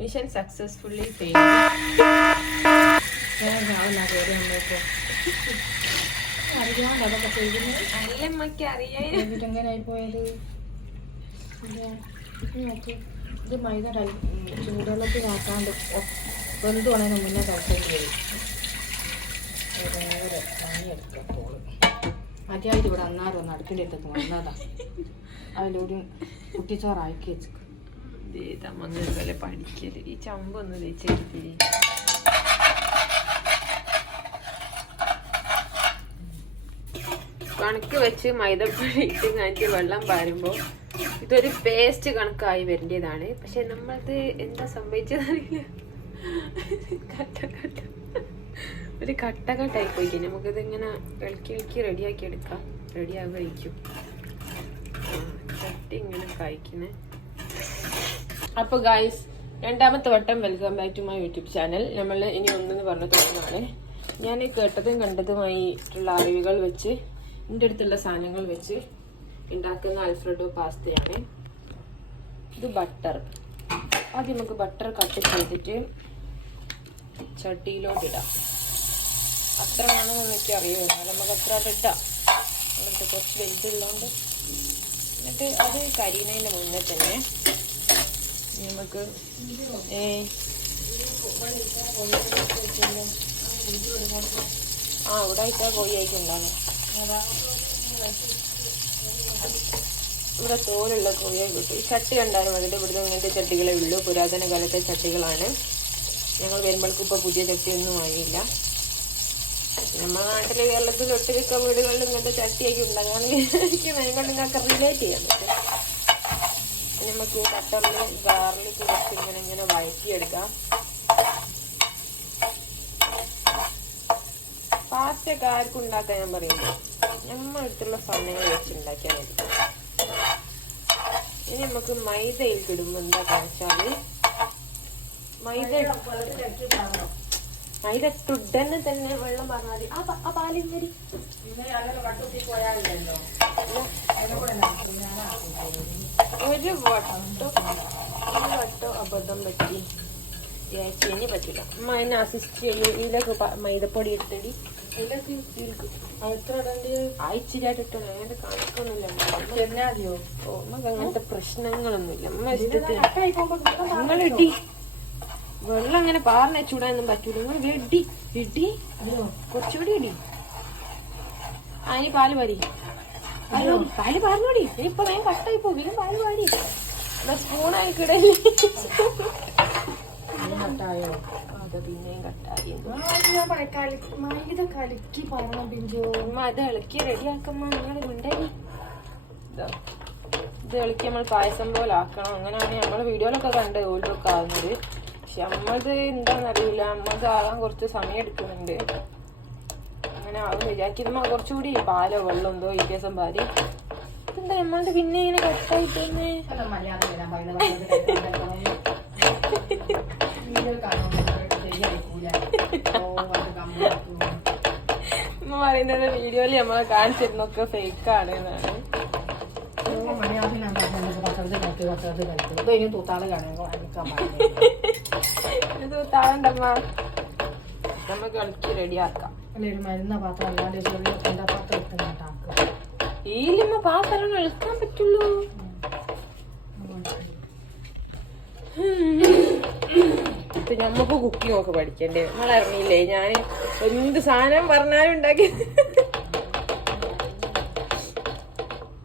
Mission successfully fail അല്ലമ്മക്ക് അറിയാം എന്നിട്ട് എങ്ങനെയായി പോയത് ഇത് മൈദ വെന്ത് പോണതിന് മുന്നേ കളിക്കേണ്ടി വരും പണിയെടുക്കത്തോൾ മതിയായിട്ട് ഇവിടെ അന്നാറൊന്ന് ഒന്ന് അടുക്കിന്റെ അടുത്ത് വന്നതാ. അതിന്റെ കുട്ടിച്ചോറാക്കി കുട്ടിച്ചോറ് വെച്ചു തമ്മങ്ങനെ പഠിക്കൽ. ഈ ചമ്പൊന്ന് തേച്ചെടുത്തി കണക്ക് വെച്ച് മൈദപ്പൊടി ഇട്ട് കാണിച്ച് വെള്ളം പാരുമ്പോൾ ഇതൊരു പേസ്റ്റ് കണക്കായി വരേണ്ടതാണ്. പക്ഷെ നമ്മളത് എന്താ സംഭവിച്ചതറിയില്ല കട്ട കട്ട. ഒരു കട്ട കട്ടായി പോയി നമുക്കിത് ഇങ്ങനെ ഇളക്കി ഇളക്കി റെഡിയാക്കി എടുക്കാം. റെഡിയാകുമായിരിക്കും ചട്ടി ഇങ്ങനെ കഴിക്കുന്നേ അപ്പൊ ഗായ്സ് രണ്ടാമത്തെ വട്ടം welcome back to my YouTube channel നമ്മൾ ഇനി ഒന്നെന്ന് പറഞ്ഞു തുടങ്ങുന്നതാണ് ഞാൻ കേട്ടതും കണ്ടതുമായിട്ടുള്ള അറിവുകൾ വെച്ച് എന്റെ അടുത്തുള്ള സാധനങ്ങൾ വെച്ച് ഉണ്ടാക്കുന്ന അൽഫ്രഡോ പാസ്തയാണ്. ഇത് ബട്ടർ ആദ്യം നമുക്ക് ബട്ടർ കട്ട് ചെയ്തിട്ട് ചട്ടിയിലോട്ട് ഇടാം. അത്ര വേണമെന്ന് എനിക്ക് അറിയുമോ? നമുക്ക് അത്ര ഇടാം. അങ്ങനത്തെ കുറച്ച് വലുതുള്ളതുകൊണ്ട് എന്നിട്ട് അത് കരിയുന്നതിന്റെ മുന്നേ തന്നെ നമുക്ക് ഏ ആ ഇവിടെ ആയിട്ടാ കോഴി ആയിട്ട് ഉണ്ടാകും ഇവിടെ തോലുള്ള കോഴിയായി കിട്ടും ഈ ചട്ടി കണ്ടാലും അതിന്റെ ഇവിടുന്ന് ഇങ്ങനത്തെ ചട്ടികളേ ഉള്ളൂ. പുരാതന കാലത്തെ ചട്ടികളാണ്. ഞങ്ങൾ വരുമ്പോഴേക്കും ഇപ്പോൾ പുതിയ ചട്ടിയൊന്നും വാങ്ങിയില്ല. നമ്മുടെ നാട്ടിലെ കേരളത്തിൽ ഒട്ടുമിക്ക വീടുകളിലും ഇങ്ങനത്തെ ചട്ടിയൊക്കെ ഉണ്ടാകാൻ വിചാരിക്കും അതിനോട് നിങ്ങൾക്ക് റിലേറ്റ് ചെയ്യാൻ പറ്റും. നമുക്ക് ബട്ടറിൽ ഗാർലിക് കുറച്ച് ഇങ്ങനെ ഇങ്ങനെ വഴറ്റിയെടുക്കാം. പാസ്റ്റൊക്കെ ആർക്കും ഉണ്ടാക്കാൻ ഞാൻ പറയുന്നു നമ്മൾ അടുത്തുള്ള സമയങ്ങൾ വെച്ച് ഉണ്ടാക്കിയാൽ മതി. ഇനി നമുക്ക് മൈദയിൽ കിടുമ്പോ എന്താ കാണിച്ചാൽ? മൈദ മൈദ ഇട്ടുടനെ തന്നെ വെള്ളം പറഞ്ഞാൽ മതി ആ പ- ആ പാലിൽ മതി ഒരു വട്ടോ ഒരു വട്ടോ അബദ്ധം പറ്റി. ചേച്ചിന് പറ്റില്ല. അമ്മ എന്നെ അസിസ്റ്റ് ചെയ്യും. ഇതിലൊക്കെ മൈദപ്പൊടി ഇട്ടടി. ഇതിലൊക്കെ എത്ര ഇട്ടോ. അതിന്റെ കണക്കൊന്നുമില്ല. അങ്ങനത്തെ പ്രശ്നങ്ങളൊന്നുമില്ല. അമ്മ ഇഷ്ടത്തിൽ നിങ്ങൾ വെള്ളം അങ്ങനെ പാറിനെ ചൂടാനൊന്നും പറ്റൂല. നിങ്ങൾ ഇടി ഇടി കുറച്ചുകൂടി ഇടി. ആ ഇനി പാൽ വരി. അയ്യോ പാൽ പാർന്നോടി. ഇപ്പൊ വേഗം കട്ടായി പോകും പാൽ പാടി സ്പൂണായി കിടല്ലേ കട്ടായോ? അത് പിന്നെയും കട്ടായി. മൈദ കലക്കി പറയണം പിഞ്ചോ അമ്മ അത് ഇളക്കി റെഡിയാക്കമ്മ നിങ്ങൾ ഉണ്ടായി ഇത്. ഇളക്കി നമ്മൾ പായസം പോലെ ആക്കണം. അങ്ങനെയാണ് നമ്മൾ വീഡിയോയിലൊക്കെ കണ്ട് ഓരോക്കെ ആകുന്നത് പക്ഷെ അമ്മത് എന്താണെന്നറിയില്ല നമ്മൾക്ക് ആകാൻ കുറച്ച് സമയം എടുക്കുന്നുണ്ട് അങ്ങനെ ആകും വിചാരിക്കുമ്പോ കുറച്ചുകൂടി പാലോ വെള്ളം എന്തോ ഈ ദിവസം പാരി എന്താ നമ്മളുടെ പിന്നെ ഇങ്ങനെ കട്ടായിട്ട് തന്നെ പറയുന്നത് വീഡിയോയിൽ നമ്മളെ കാണിച്ചിരുന്നൊക്കെ ഫേക്കാണ് എന്നാണ് തൂത്താൾ കാണുമ്പോൾ ഇത് താഴണ്ടമ്മ നമുക്ക് ഇളക്കി റെഡിയാക്കാം ഒരു മരുന്ന പാത്രം അല്ലാണ്ട് ചെറിയ എന്താ പാത്രം ഇട്ടുണ്ടാക്കുക ഈലിമ്മ പാത്രം ഇളക്കാൻ പറ്റുള്ളൂ. ഇപ്പൊ ഞമ്മക്ക് കുക്കിംഗ് ഒക്കെ പഠിക്കണ്ടേ നമ്മളറിഞ്ഞില്ലേ ഞാൻ എന്ത് സാധനം പറഞ്ഞാലും ഉണ്ടാക്കി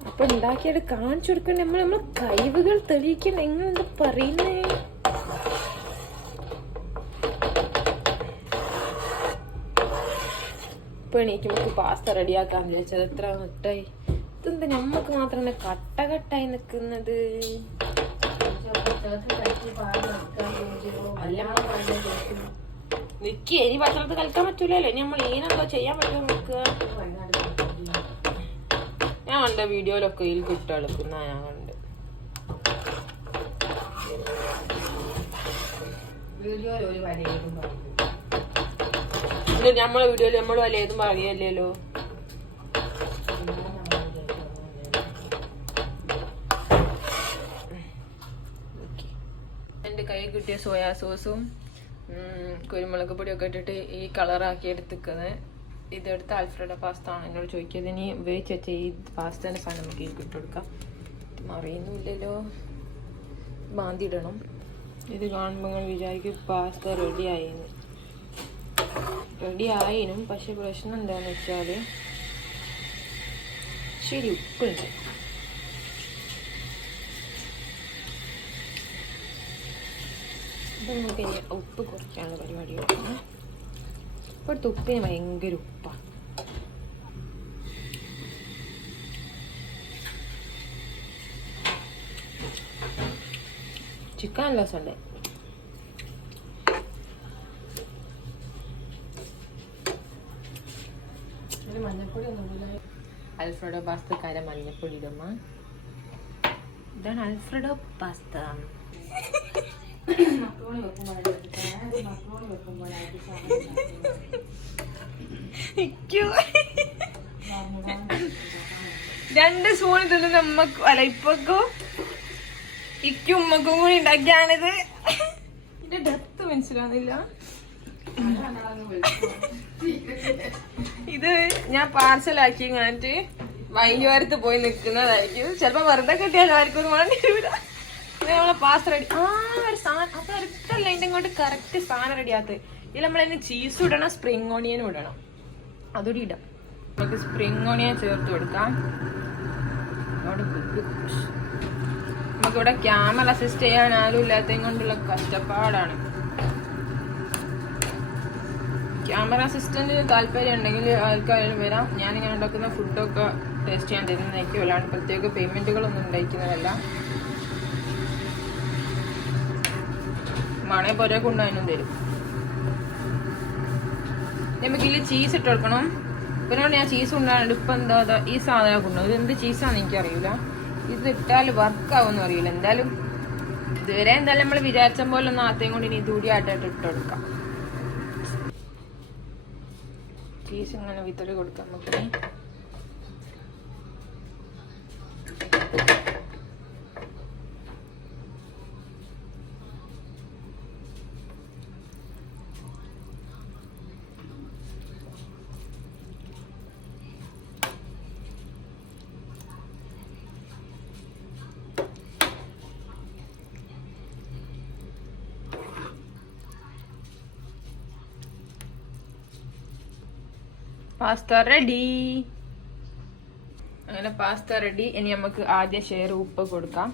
അപ്പൊ ഉണ്ടാക്കിയത് കാണിച്ചു കൊടുക്കണ്ടേ? നമ്മൾ നമ്മളെ കഴിവുകൾ തെളിയിക്കണ്ടേ? നിങ്ങൾ എന്താ പറയുന്നേ? ഇപ്പൊ എണീക്കുമ്പോ പാസ്ത റെഡിയാക്കാൻ വിചാരിച്ചത് എത്ര കട്ടായി ഇതെന്താ നമ്മക്ക് മാത്രം കട്ട കട്ടായി നിക്കുന്നത്? നിക്ക് ഇനി പത്രത്തിൽ കളിക്കാൻ പറ്റൂലല്ലോ. ഇനി നമ്മൾ ഈനെന്തോ ചെയ്യാൻ പറ്റുമോ നിക്കുക ഞാൻ കണ്ട വീഡിയോയിലൊക്കെ ഇതിൽ കിട്ട കളിക്കുന്ന ഞാൻ കണ്ട്. ഒരു വരയും ഇത് നമ്മളെ വീഡിയോയിൽ നമ്മൾ വല്ല ഏതും പറയല്ലോ എന്റെ കൈ കിട്ടിയ സോയാ സോസും കുരുമുളക് പൊടിയൊക്കെ ഇട്ടിട്ട് ഈ കളറാക്കി എടുത്തിക്കുന്നത് ഇതെടുത്ത് ആൽഫ്രഡോ പാസ്ത ആണ്. എന്നോട് ചോദിക്കിയത് ഇനി ഉപയോഗിച്ച് വെച്ച ഈ പാസ്തേന്റെ സാധനം നമുക്ക് ഇട്ട് കൊടുക്കാം. മറിയുന്നില്ലല്ലോ മാന്തിയിടണം. ഇത് കാണുമ്പോൾ വിചാരിക്കും പാസ്ത റെഡി ആയിന്ന്. റെഡി ആയിനും പക്ഷെ പ്രശ്നം എന്താണെന്ന് വെച്ചാൽ ശരി ഉപ്പുണ്ട്. ഇത് നമുക്ക് ഉപ്പ് കുറയ്ക്കാനുള്ള പരിപാടി ഇപ്പോഴത്തെ ഉപ്പിന് ഭയങ്കര ഉപ്പാണ് ചിക്കൻ ലോസ് രസമുണ്ട്. ഒന്നും ഇല്ല അൽഫ്രഡോ പാസ്തക്കാരെ മഞ്ഞപ്പൊടി ഇടുമ്മ ഇതാണ് അൽഫ്രഡോ പാസ്ത. മക്രോണി വെക്കുമ്പോഴായിട്ട് മക്രോണി വെക്കുമ്പോഴായിട്ട് രണ്ട് സ്പൂൺ തിന്ന് നമ്മക്ക് അല്ല ഇപ്പൊക്കോ? ഇക്കും ഉമ്മക്കും കൂടി ഉണ്ടാക്കിയാണിത്. ഇതിന്റെ ഡെപ്ത് മനസ്സിലാവുന്നില്ല. ഇത് ഞാൻ പാർസലാക്കി കഴിഞ്ഞിട്ട് വൈകുന്നേരത്ത് പോയി നിൽക്കുന്നതായിരിക്കും ചിലപ്പോ വെറുതെ കിട്ടിയാലും ആർക്കും വേണ്ടി നമ്മളെ പാസ് റെഡി ആ ഒരു സാധനം അടുത്തല്ല അതിന്റെ ഇങ്ങോട്ട് കറക്റ്റ് സാധനം റെഡിയാത്ത് ഇതിൽ നമ്മളതിന് ചീസ് ഇടണം സ്പ്രിങ് ഓണിയനും ഇടണം. അതുകൂടി ഇടാം. നമുക്ക് സ്പ്രിങ് ഓണിയൻ ചേർത്ത് കൊടുക്കാം. നമുക്കിവിടെ ക്യാമറ അസിസ്റ്റ് ചെയ്യാൻ ആരും ഇല്ലാത്തതും കൊണ്ടുള്ള കഷ്ടപ്പാടാണ്. ക്യാമറ അസിസ്റ്റന്റ് താല്പര്യം ഉണ്ടെങ്കിൽ ആൾക്കാരും വരാം. ഞാനിങ്ങനെ ഉണ്ടാക്കുന്ന ഫുഡൊക്കെ ടേസ്റ്റ് ചെയ്യാൻ തരുന്നതായിരിക്കും. അല്ലാണ്ട് പ്രത്യേക പേയ്മെന്റുകളൊന്നും ഉണ്ടായിരിക്കുന്നതല്ല മണേ പോലെ കൊണ്ടുപോകാനും തരും. നമുക്ക് ഇതിൽ ചീസ് ഇട്ട് കൊടുക്കണം. ഞാൻ ചീസ് ഉണ്ടാകുന്നുണ്ട് ഇപ്പം എന്താ ഈ സാധനം കൊണ്ടുപോകും ഇത് എന്ത് ചീസാന്ന് എനിക്കറിയില്ല. ഇത് ഇട്ടാൽ വർക്ക് ആവുമെന്ന് അറിയില്ല. എന്തായാലും ഇതുവരെ എന്തായാലും നമ്മൾ വിചാരിച്ച പോലെ ഒന്ന് ആത്തേം കൊണ്ട് ഇനി ഇതുകൂടി ആയിട്ടായിട്ട് ഇട്ട് കൊടുക്കാം. ചീസ് ഇങ്ങനെ വിതറി കൊടുക്കാം നമുക്ക് പാസ്ത റെഡി. അങ്ങനെ പാസ്ത റെഡി. ഇനി നമുക്ക് ആദ്യം ഷെയർ ഉപ്പ് കൊടുക്കാം.